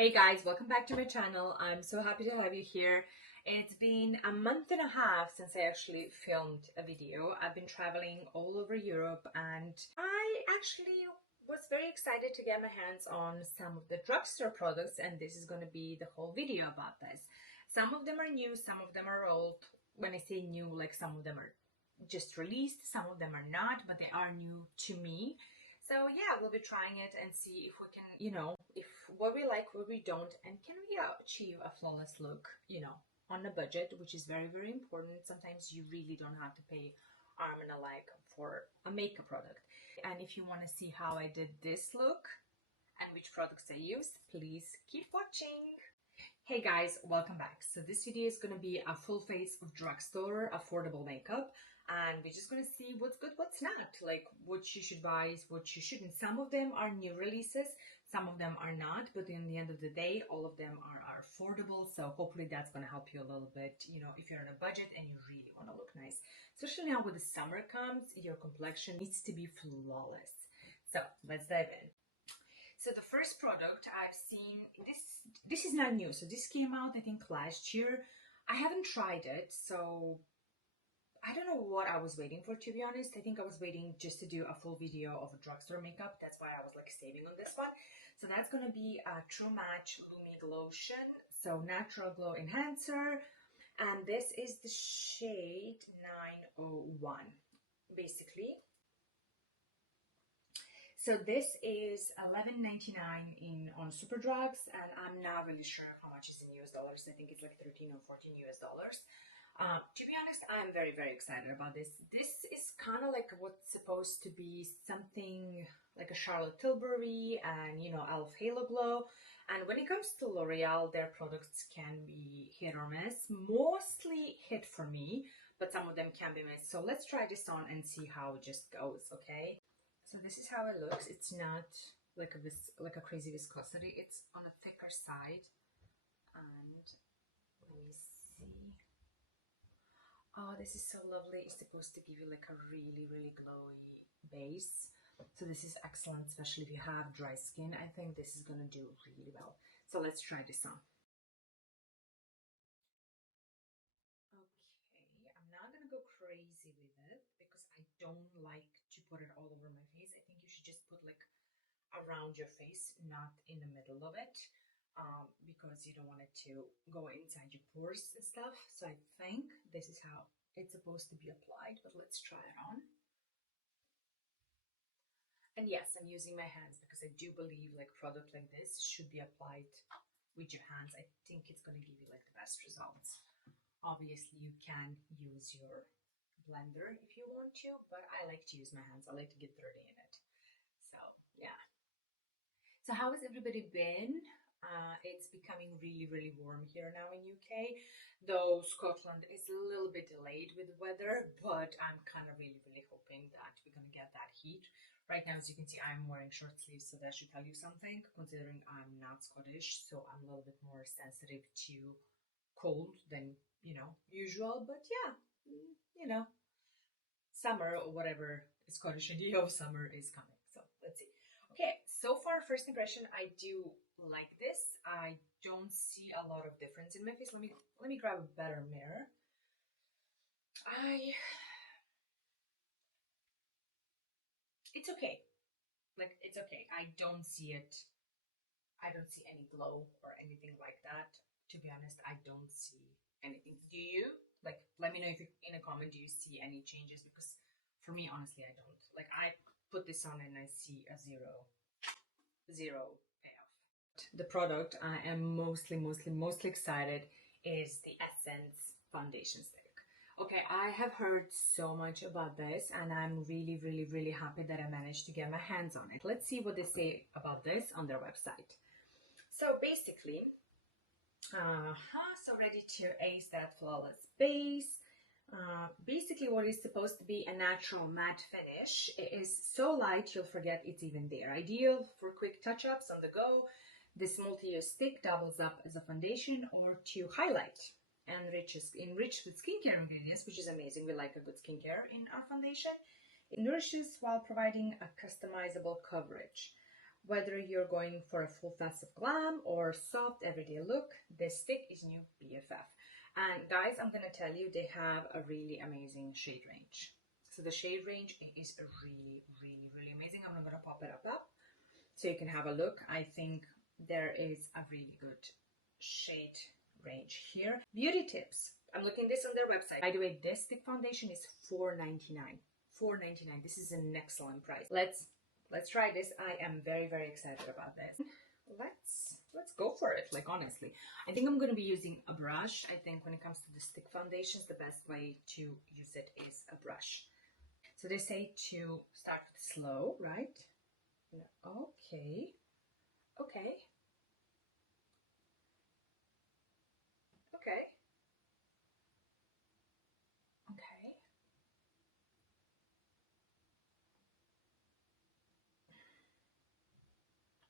Hey guys, welcome back to my channel. I'm so happy to have you here. It's been a month and a half since I actually filmed a video. I've been traveling all over Europe and I actually was very excited to get my hands on some of the drugstore products, and this is going to be the whole video about this. Some of them are new, some of them are old. When I say new, like some of them are just released, some of them are not, but they are new to me. So yeah, we'll be trying it and see if we can, if what we like, what we don't, and can we achieve a flawless look, on a budget, which is very, very important. Sometimes you really don't have to pay arm and a leg for a makeup product. And if you want to see how I did this look and which products I used, please keep watching. Hey guys, welcome back. So this video is going to be a full face of drugstore affordable makeup, and we're just going to see what's good, what's not, like what you should buy, what you shouldn't. Some of them are new releases, some of them are not, but in the end of the day, all of them are affordable. So hopefully that's going to help you a little bit, if you're on a budget and you really want to look nice. Especially now with the summer comes, your complexion needs to be flawless. So let's dive in. So the first product I've seen, this is not new. So this came out, I think, last year. I haven't tried it, so I don't know what I was waiting for, to be honest. I think I was waiting just to do a full video of a drugstore makeup. That's why I was like saving on this one. So that's going to be a True Match Lumi lotion. So natural glow enhancer. And this is the shade 901, basically. So this is $11.99 on Superdrugs, and I'm not really sure how much is in US dollars. I think it's like 13 or 14 US dollars. To be honest, I'm very, very excited about this. This is kind of like what's supposed to be something like a Charlotte Tilbury and, Elf Halo Glow. And when it comes to L'Oreal, their products can be hit or miss. Mostly hit for me, but some of them can be missed. So let's try this on and see how it just goes, okay? So this is how it looks. It's not like a crazy viscosity. It's on a thicker side. And let me see. Oh, this is so lovely. It's supposed to give you like a really, really glowy base. So this is excellent, especially if you have dry skin. I think this is going to do really well. So let's try this on. Okay, I'm not going to go crazy with it because I don't like to put it all over my face. I think you should just put like around your face, not in the middle of it, because you don't want it to go inside your pores and stuff. So I think this is how it's supposed to be applied, but let's try it on. And yes, I'm using my hands because I do believe like product like this should be applied with your hands. I think it's going to give you like the best results. Obviously, you can use your blender if you want to, but I like to use my hands. I like to get dirty in it. So yeah. So how has everybody been? It's becoming really, really warm here now in UK, though Scotland is a little bit delayed with the weather, but I'm kind of really, really hoping that we're going to get that heat. Right now, as you can see, I'm wearing short sleeves, so that should tell you something, considering I'm not Scottish, so I'm a little bit more sensitive to cold than, usual. But yeah, summer or whatever Scottish idea of summer is coming. So let's see. Okay, so far, first impression, I do like this. I don't see a lot of difference in my face. Let me grab a better mirror. It's okay. Like, it's okay. I don't see any glow or anything like that. To be honest, I don't see anything. Do you? Like, let me know if you, in a comment, do you see any changes? Because for me, honestly, I don't. Like, I put this on and I see a zero payoff. The product I am mostly excited is the Essence foundation stick. Okay, I have heard so much about this, and I'm really, really, really happy that I managed to get my hands on it. Let's see what they say about this on their website. So basically, so ready to ace that flawless base. Basically what is supposed to be a natural matte finish. It is so light you'll forget it's even there. Ideal for quick touch-ups on the go. This multi-use stick doubles up as a foundation or to highlight. Enriched with skincare ingredients, which is amazing. We like a good skincare in our foundation. It nourishes while providing a customizable coverage. Whether you're going for a full festive glam or soft everyday look, this stick is new BFF. And guys, I'm gonna tell you, they have a really amazing shade range. So the shade range is really, really, really amazing. I'm not gonna pop it up so you can have a look. I think there is a really good shade range here. Beauty tips. I'm looking this on their website. By the way, this stick foundation is $4.99. $4.99. This is an excellent price. Let's try this. I am very, very excited about this. Let's go for it. Like, honestly, I think I'm going to be using a brush. I think when it comes to the stick foundations, the best way to use it is a brush. So they say to start with slow, right? Okay. Okay. Okay. Okay.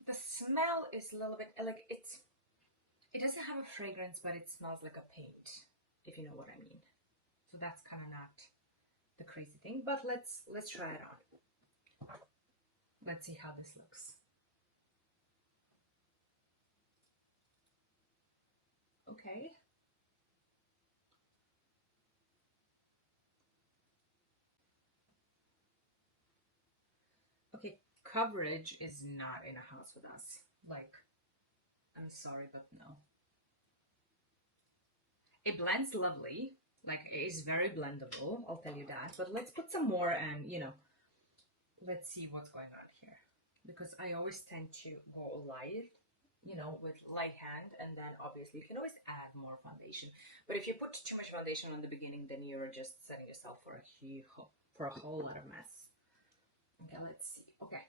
The smell is a little bit like it doesn't have a fragrance, but it smells like a paint, if you know what I mean. So that's kind of not the crazy thing, but let's try it on. Let's see how this looks. Okay. Okay, coverage is not in a house with us. Like, I'm sorry, but no. It blends lovely. Like, it is very blendable, I'll tell you that. But let's put some more and, let's see what's going on here. Because I always tend to go light, with light hand. And then, obviously, you can always add more foundation. But if you put too much foundation on the beginning, then you're just setting yourself for a whole lot of mess. Okay, let's see. Okay.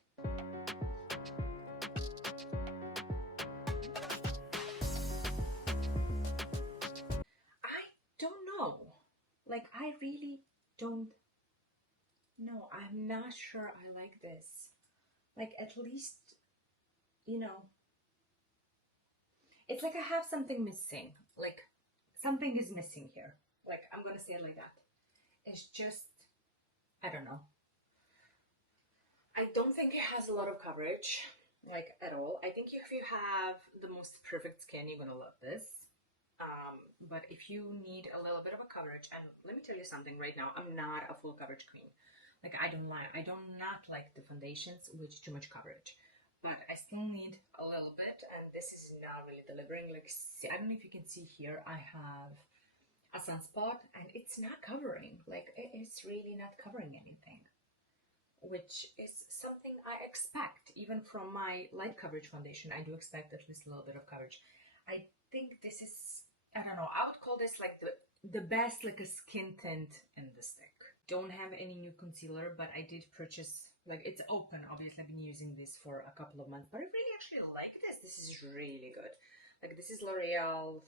I don't know. Like, I really don't know. I'm not sure I like this. Like, at least, it's like I have something missing. Like, something is missing here. Like, I'm gonna say it like that. It's just, I don't know. I don't think it has a lot of coverage, like, at all. I think if you have the most perfect skin, you're gonna love this. But if you need a little bit of a coverage, and let me tell you something right now, I'm not a full coverage queen. Like, I do not like the foundations with too much coverage, but I still need a little bit, and this is not really delivering. Like, see, I don't know if you can see here, I have a sunspot, and it's not covering. Like, it is really not covering anything, which is something I expect even from my light coverage foundation. I do expect at least a little bit of coverage. I think this is, I don't know, I would call this like the best, like, a skin tint in the stick. Don't have any new concealer, but I did purchase, like, it's open. Obviously, I've been using this for a couple of months, but I really actually like this. This is really good. Like, this is L'Oreal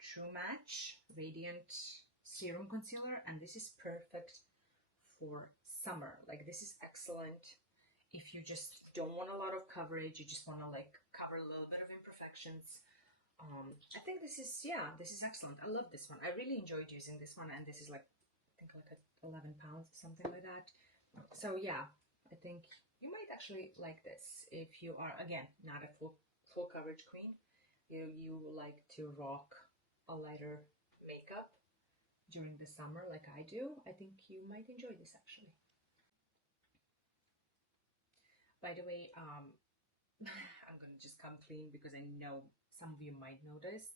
True Match Radiant Serum Concealer, and this is perfect for summer. Like, this is excellent if you just don't want a lot of coverage, you just want to, like, cover a little bit of imperfections. I think this is excellent. I love this one. I really enjoyed using this one, and this is like, I think like 11 pounds, something like that. So yeah, I think you might actually like this if you are, again, not a full coverage queen. You like to rock a lighter makeup during the summer like I do. I think you might enjoy this actually. By the way, I'm gonna just come clean because I know some of you might notice.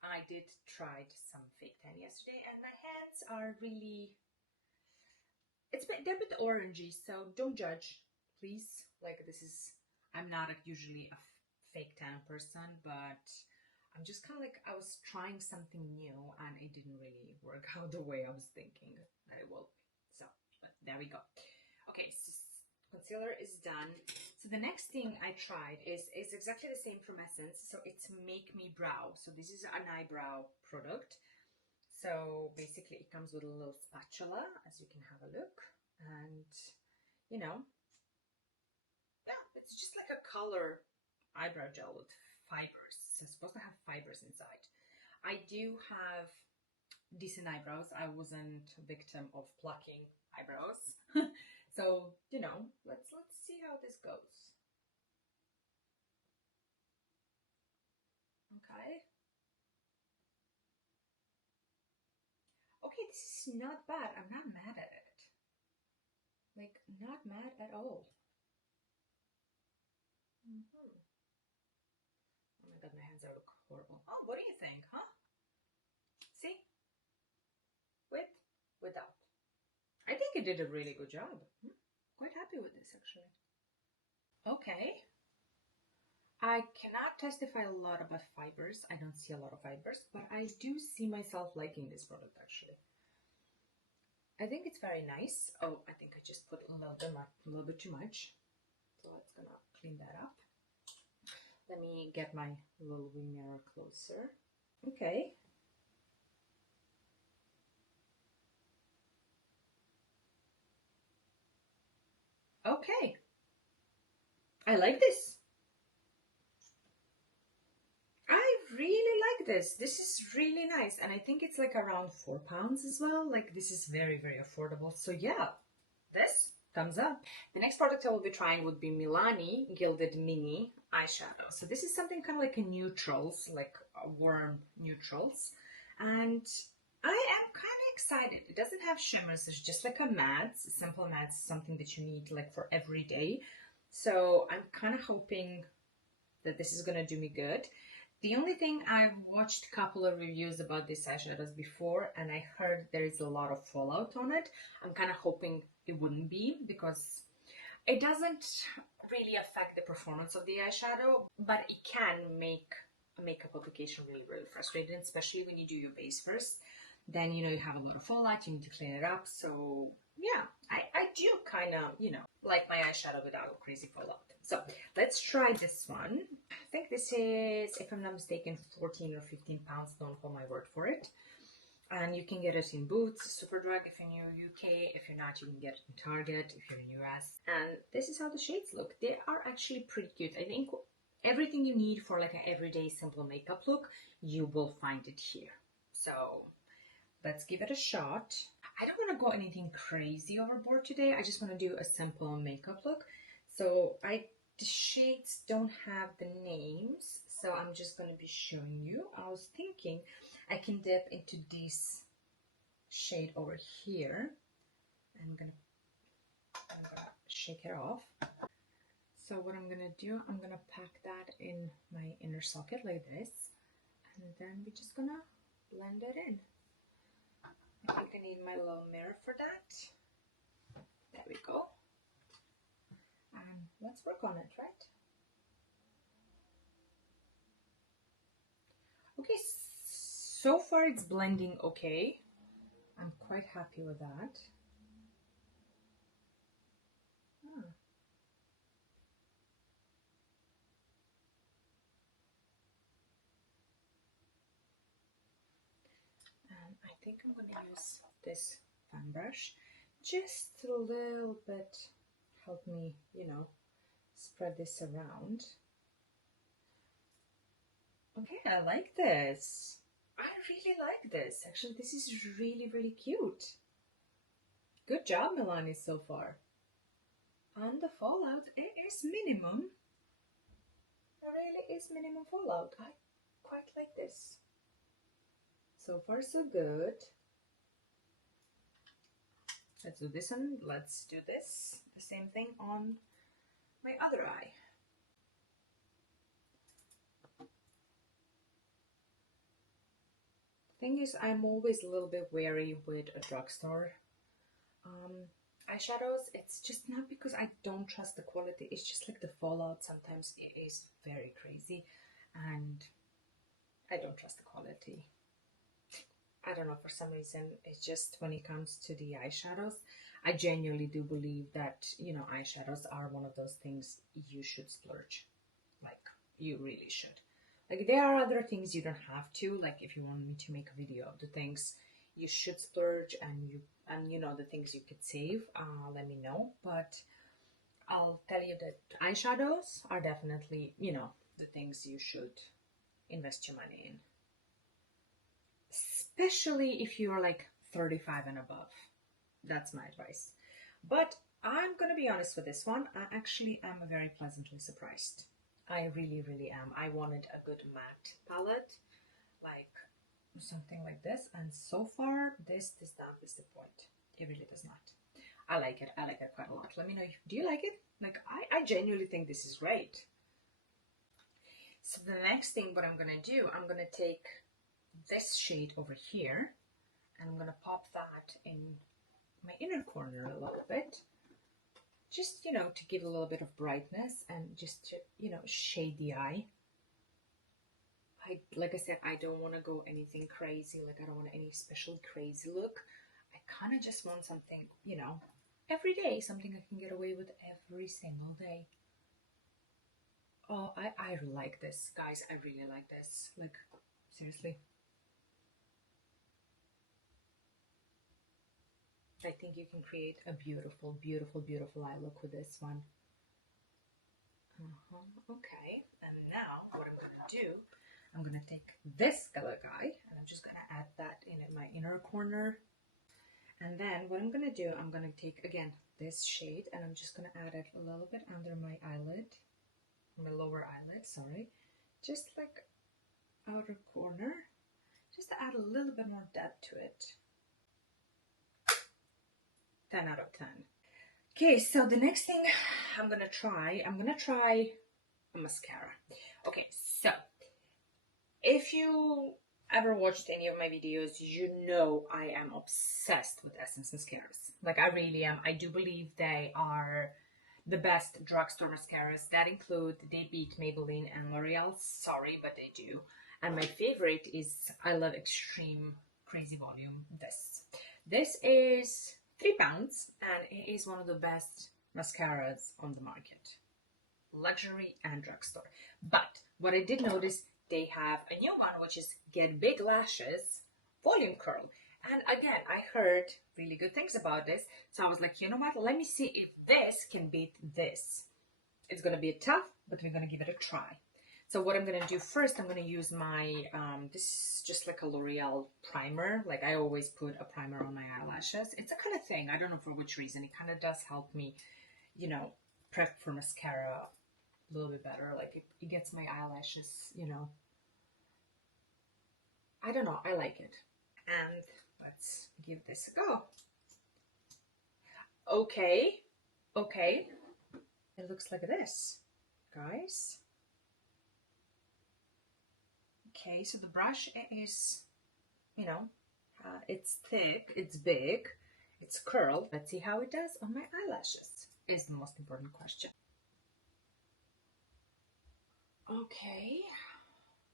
I did try some fake tan yesterday, and my hands are really, they're a bit orangey, so don't judge, please. Like, I'm not usually a fake tan person, but I'm just kind of like, I was trying something new, and it didn't really work out the way I was thinking that it will. So, but there we go. Okay, so concealer is done. So the next thing I tried is exactly the same from Essence. So it's Make Me Brow. So this is an eyebrow product. So basically it comes with a little spatula, as you can have a look. And, yeah, it's just like a color eyebrow gel with fibers. So it's supposed to have fibers inside. I do have decent eyebrows. I wasn't a victim of plucking eyebrows. So, you know, let's see how this goes. Okay. Okay, this is not bad. I'm not mad at it. Like, not mad at all. Mm-hmm. Oh my god, my hands are look horrible. Oh, what do you think, huh? See? With, without. I think it did a really good job. Quite happy with this, actually. Okay. I cannot testify a lot about fibers. I don't see a lot of fibers, but I do see myself liking this product, actually. I think it's very nice. Oh, I think I just put a little bit too much. So it's gonna clean that up. Let me get my little mirror closer. Okay. Okay. I like this. I really like this. This is really nice. And I think it's like around £4 as well. Like this is very, very affordable. So yeah, this thumbs up. The next product I will be trying would be Milani Gilded Mini Eyeshadow. So this is something kind of like a neutrals, like warm neutrals. And I am kind of excited. It doesn't have shimmers. It's just like a matte, simple matte, something that you need like for every day. So I'm kind of hoping that this is going to do me good. The only thing, I've watched a couple of reviews about these eyeshadows before and I heard there is a lot of fallout on it. I'm kind of hoping it wouldn't be because it doesn't really affect the performance of the eyeshadow, but it can make a makeup application really, really frustrating, especially when you do your base first. Then, you know, you have a lot of fallout, you need to clean it up. So yeah, I do kind of, you know, like my eyeshadow without crazy fallout. So let's try this one. I think this is, if I'm not mistaken, 14 or 15 pounds. Don't hold my word for it. And you can get it in Boots, Superdrug if you're in the UK. If you're not, you can get it in Target if you're in the US. And this is how the shades look. They are actually pretty cute. I think everything you need for like an everyday simple makeup look, you will find it here. So let's give it a shot. I don't want to go anything crazy overboard today. I just want to do a simple makeup look. So the shades don't have the names, so I'm just going to be showing you. I was thinking I can dip into this shade over here. I'm gonna shake it off. So what I'm gonna do, I'm gonna pack that in my inner socket like this, and then we're just gonna blend it in. I think I need my little mirror for that. There we go. And let's work on it, right? Okay, so far it's blending okay. I'm quite happy with that. And I think I'm going to use this fan brush just a little bit, help me, you know, spread this around. Okay, I like this. I really like this. Actually, this is really, really cute. Good job, Milani, so far. And the fallout, it is minimum. It really is minimum fallout. I quite like this. So far, so good. Let's do this one. Let's do this. The same thing on my other eye. Thing is, I'm always a little bit wary with a drugstore eyeshadows. It's just not because I don't trust the quality. It's just like the fallout sometimes it is very crazy and I don't trust the quality. I don't know, for some reason, it's just when it comes to the eyeshadows, I genuinely do believe that, you know, eyeshadows are one of those things you should splurge. Like, you really should. Like, there are other things you don't have to. Like, if you want me to make a video of the things you should splurge and you know, the things you could save, let me know. But I'll tell you that eyeshadows are definitely, you know, the things you should invest your money in. Especially if you're like 35 and above. That's my advice. But I'm gonna be honest with this one. I actually am very pleasantly surprised. I really, really am. I wanted a good matte palette, like something like this, and so far this does not disappoint. It really does not. I like it. I like it quite a lot. Let me know. Do you like it? Like, I genuinely think this is great. So the next thing what I'm gonna do, I'm gonna take this shade over here and I'm gonna pop that in my inner corner a little bit. Just, you know, to give a little bit of brightness and just to, you know, shade the eye. Like I said, I don't want to go anything crazy. Like, I don't want any special crazy look. I kind of just want something, you know, every day, something I can get away with every single day. Oh, I like this, guys. I really like this. Like, seriously. I think you can create a beautiful, beautiful, beautiful eye look with this one. Okay, and now what I'm going to do, I'm going to take this color guy and I'm just going to add that in my inner corner. And then what I'm going to do, I'm going to take, again, this shade and I'm just going to add it a little bit under my eyelid, my lower eyelid, sorry. Just like outer corner, just to add a little bit more depth to it. 10 out of 10. Okay, so the next thing I'm gonna try a mascara. Okay, so if you ever watched any of my videos, you know I am obsessed with Essence mascaras. Like, I really am. I do believe they are the best drugstore mascaras. That include, they beat Maybelline and L'Oreal. Sorry, but they do. And my favorite is I Love Extreme Crazy Volume. This is £3 and it is one of the best mascaras on the market. Luxury and drugstore. But what I did notice, they have a new one which is Get Big Lashes Volume Curl. And again, I heard really good things about this. So I was like, you know what? Let me see if this can beat this. It's going to be tough, but we're going to give it a try. So what I'm going to do first, I'm going to use my, this is just like a L'Oreal primer. Like, I always put a primer on my eyelashes. It's a kind of thing. I don't know for which reason. It kind of does help me, you know, prep for mascara a little bit better. Like, it gets my eyelashes, you know. I don't know. I like it. And let's give this a go. Okay. Okay. It looks like this, guys. Okay, so the brush is, you know, it's thick, it's big, it's curled. Let's see how it does on my eyelashes, is the most important question. Okay,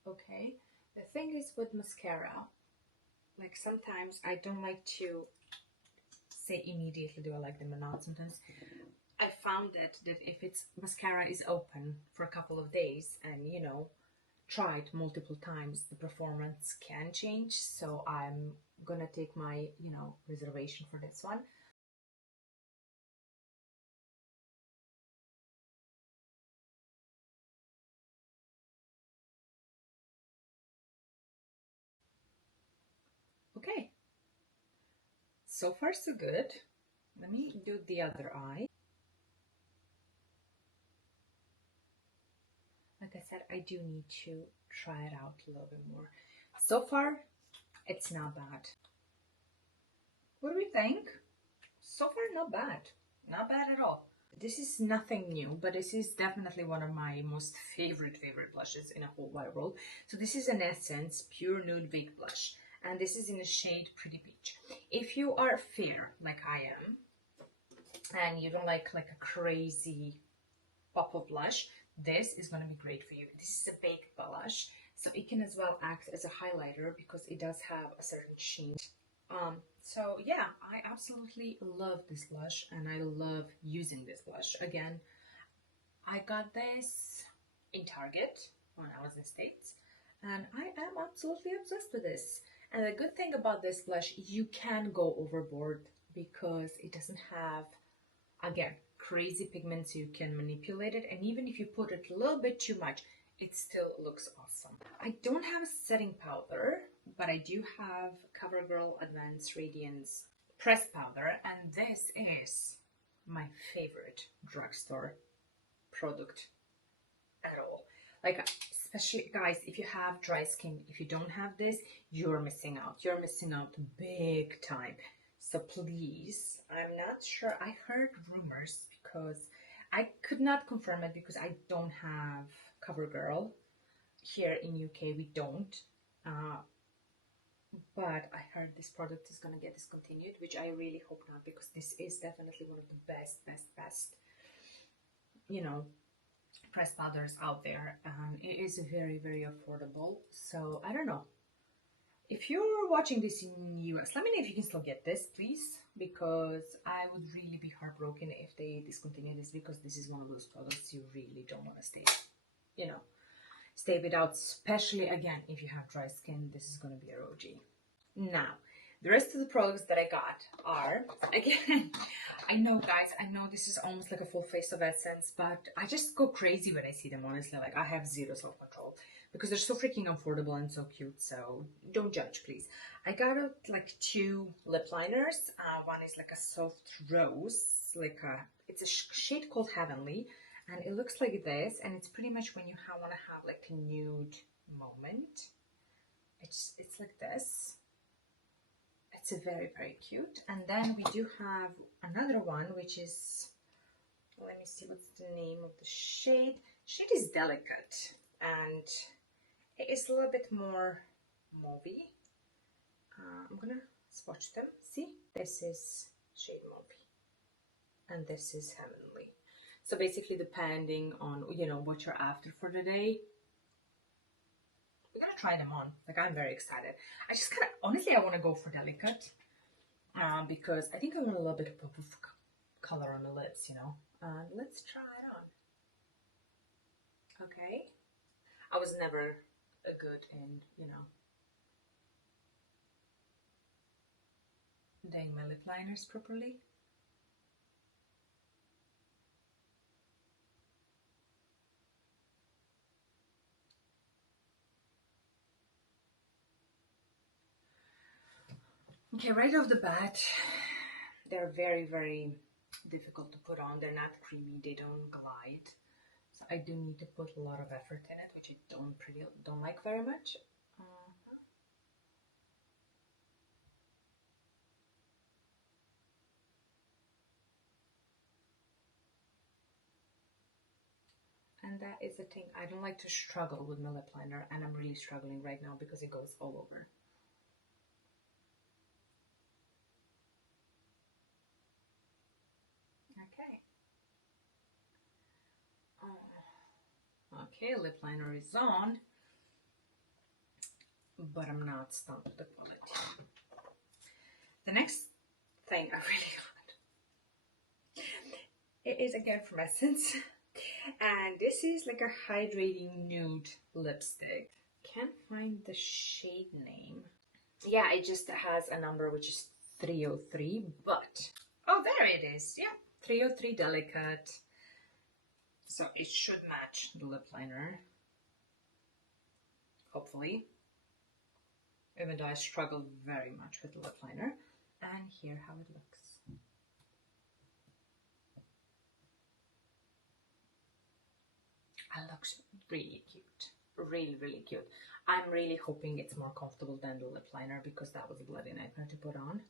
okay. The thing is with mascara, like, sometimes I don't like to say immediately do I like them or not. Sometimes I found that if it's mascara is open for a couple of days and, you know, tried multiple times, the performance can change. So I'm gonna take my, you know, reservation for this one. Okay, so far so good. Let me do the other eye. Like I said, I do need to try it out a little bit more. So far, it's not bad. What do we think? So far, not bad. Not bad at all. This is nothing new, but this is definitely one of my most favorite blushes in a whole wide world. So this is an Essence Pure Nude Baked Blush, and this is in the shade Pretty Peach. If you are fair, like I am, and you don't like a crazy pop of blush, this is going to be great for you. This is a baked blush, so it can as well act as a highlighter because it does have a certain sheen. So yeah, I absolutely love this blush and I love using this blush. Again, I got this in Target when I was in States and I am absolutely obsessed with this. And the good thing about this blush, you can go overboard because it doesn't have, again, crazy pigments. You can manipulate it, and even if you put it a little bit too much, it still looks awesome. I don't have a setting powder, but I do have CoverGirl Advanced Radiance pressed powder, and this is my favorite drugstore product at all. Like, especially guys, if you have dry skin, if you don't have this, you're missing out. You're missing out big time. So please, I'm not sure. I heard rumors because I could not confirm it because I don't have CoverGirl. Here in UK, we don't. But I heard this product is gonna get discontinued, which I really hope not, because this is definitely one of the best, you know, pressed powders out there, and it is very affordable. So I don't know. If you're watching this in US, let me know if you can still get this, please, because I would really be heartbroken if they discontinue this, because this is one of those products you really don't want to stay, you know, stay without, especially again if you have dry skin. This is going to be a OG. Now, the rest of the products that I got are, again, I know guys, I know this is almost like a full face of essence, but I just go crazy when I see them, honestly. Like, I have zero self-control because they're so freaking affordable and so cute. So don't judge, please. I got like 2 lip liners. One is like a soft rose, like it's a shade called Heavenly, and it looks like this, and it's pretty much when you want to have like a nude moment. It's like this. It's very cute. And then we do have another one, which is, let me see, what's the name of the shade? Shade is Delicate, and it is a little bit more mauvey. I'm gonna swatch them. See, this is shade mauvey, and this is Heavenly. So basically, depending on, you know, what you're after for the day, we're gonna try them on. Like, I'm very excited. I just kind of, honestly, I want to go for Delicate, because I think I want a little bit of pop of color on the lips, you know. Let's try it on. Okay. I was never a good in, you know, doing my lip liners properly. Okay, right off the bat, they're very difficult to put on. They're not creamy, they don't glide. So I do need to put a lot of effort in it, which I don't like very much. And that is the thing. I don't like to struggle with my lip liner, and I'm really struggling right now because it goes all over. Okay. Okay, lip liner is on, but I'm not stunned with the quality. The next thing I really want, it is again from Essence, and this is like a hydrating nude lipstick. Can't find the shade name. Yeah, it just has a number, which is 303, but oh, there it is. Yeah, 303 Delicate. So it should match the lip liner, hopefully, even though I struggle very much with the lip liner. And here how it looks. It looks really cute, really cute. I'm really hoping it's more comfortable than the lip liner, because that was a bloody nightmare to put on.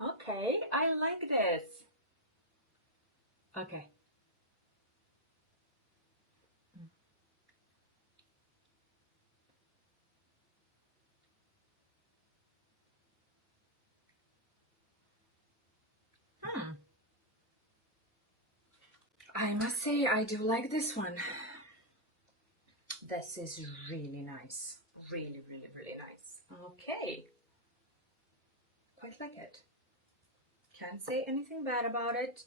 Okay, I like this. Okay. I must say, I do like this one. This is really nice. Really nice. Okay. Quite like it. Can't say anything bad about it.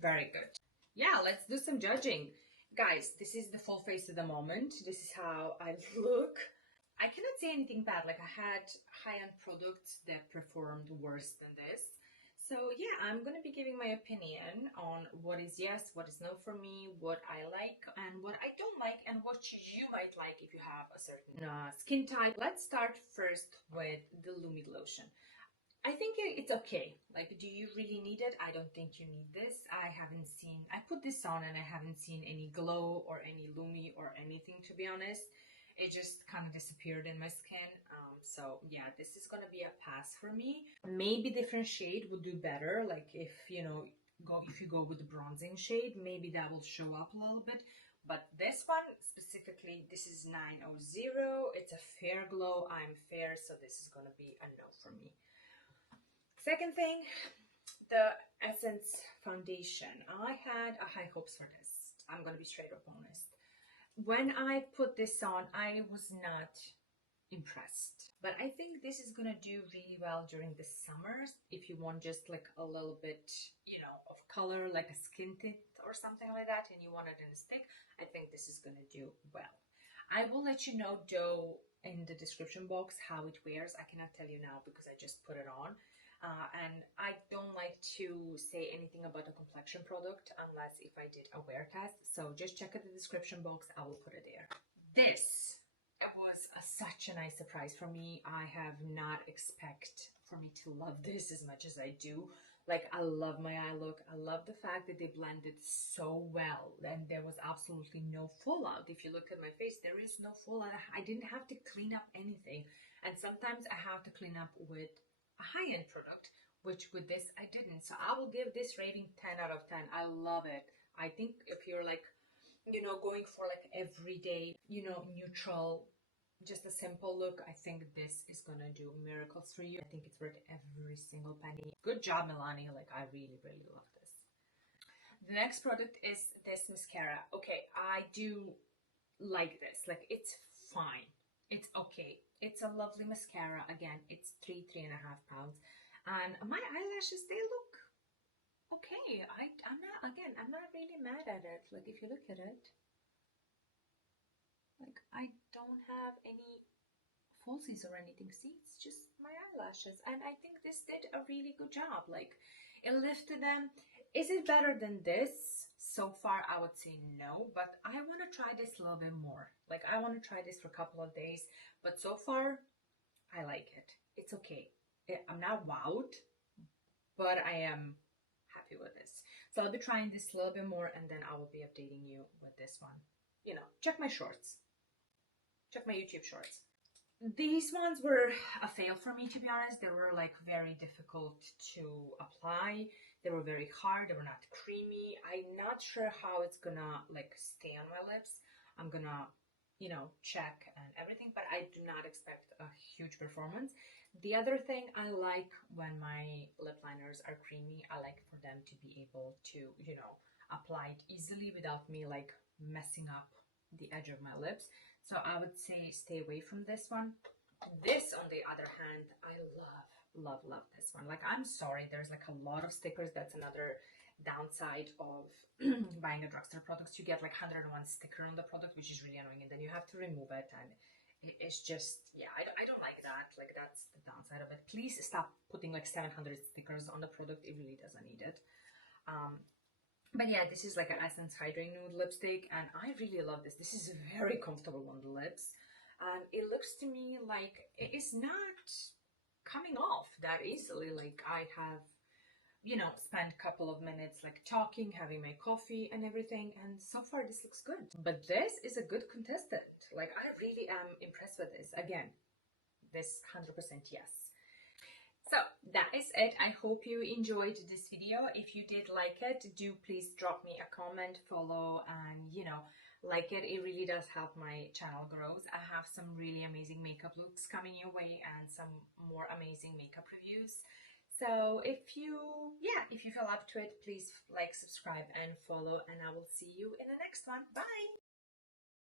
Very good. Yeah, let's do some judging. Guys, this is the full face of the moment. This is how I look. I cannot say anything bad. Like, I had high-end products that performed worse than this. So yeah, I'm gonna be giving my opinion on what is yes, what is no for me, what I like and what I don't like, and what you might like if you have a certain skin type. Let's start first with the Lumi lotion. I think it's okay. Like, do you really need it? I don't think you need this. I put this on and I haven't seen any glow or any Lumi or anything, to be honest. It just kind of disappeared in my skin. So yeah, this is gonna be a pass for me. Maybe different shade would do better. Like if, you know, if you go with the bronzing shade, maybe that will show up a little bit. But this one specifically, this is 900. It's a fair glow. I'm fair, so this is gonna be a no for me. Second thing, the Essence foundation. I had a high hopes for this. I'm gonna be straight up honest. When I put this on, I was not impressed. But I think this is gonna do really well during the summers if you want just like a little bit, you know, of color, like a skin tint or something like that, and you want it in a stick. I think this is gonna do well. I will let you know though in the description box how it wears. I cannot tell you now because I just put it on. And I don't like to say anything about a complexion product unless if I did a wear test. So just check out the description box. I will put it there. This was such a nice surprise for me. I have not expect for me to love this as much as I do. Like, I love my eye look. I love the fact that they blended so well and there was absolutely no fallout. If you look at my face, there is no fallout. I didn't have to clean up anything. And sometimes I have to clean up with a high-end product, which with this I didn't. So I will give this rating 10 out of 10. I love it. I think if you're like, you know, going for like everyday, you know, neutral, just a simple look, I think this is gonna do miracles for you. I think it's worth every single penny. Good job, Milani. Like, I really, really love this. The next product is this mascara. Okay, I do like this. Like, it's fine. It's okay. It's a lovely mascara. Again, it's 3.5 pounds. And my eyelashes, they look okay. I'm not really mad at it. Like, if you look at it, like, I don't have any falsies or anything. See, it's just my eyelashes. And I think this did a really good job. Like, it lifted them. Is it better than this? So far, I would say no, but I want to try this a little bit more. Like, I want to try this for a couple of days, but so far, I like it. It's okay. I'm not wowed, but I am happy with this. So I'll be trying this a little bit more, and then I will be updating you with this one. You know, check my shorts. Check my YouTube shorts. These ones were a fail for me, to be honest. They were like very difficult to apply. They were very hard. They were not creamy. I'm not sure how it's gonna like stay on my lips. I'm gonna, you know, check and everything, but I do not expect a huge performance. The other thing I like when my lip liners are creamy, I like for them to be able to, you know, apply it easily without me like messing up the edge of my lips. So I would say stay away from this one. This, on the other hand, I love this one. Like, I'm sorry, there's like a lot of stickers. That's another downside of buying a drugstore products. You get like 101 sticker on the product, which is really annoying, and then you have to remove it, and it's just, yeah, I don't like that. Like, that's the downside of it. Please stop putting like 700 stickers on the product. It really doesn't need it. But yeah, this is like an Essence Hydrating Nude lipstick, and I really love this. This is very comfortable on the lips, and it looks to me like it is not coming off that easily. Like, I have, you know, spent a couple of minutes like talking, having my coffee and everything, and so far this looks good. But this is a good contestant. Like, I really am impressed with this. Again, this 100% yes. So that is it. I hope you enjoyed this video. If you did like it, do please drop me a comment, follow, and, you know, like it. It really does help my channel grows. I have some really amazing makeup looks coming your way and some more amazing makeup reviews. So if you feel up to it, please like, subscribe, and follow, and I will see you in the next one. Bye!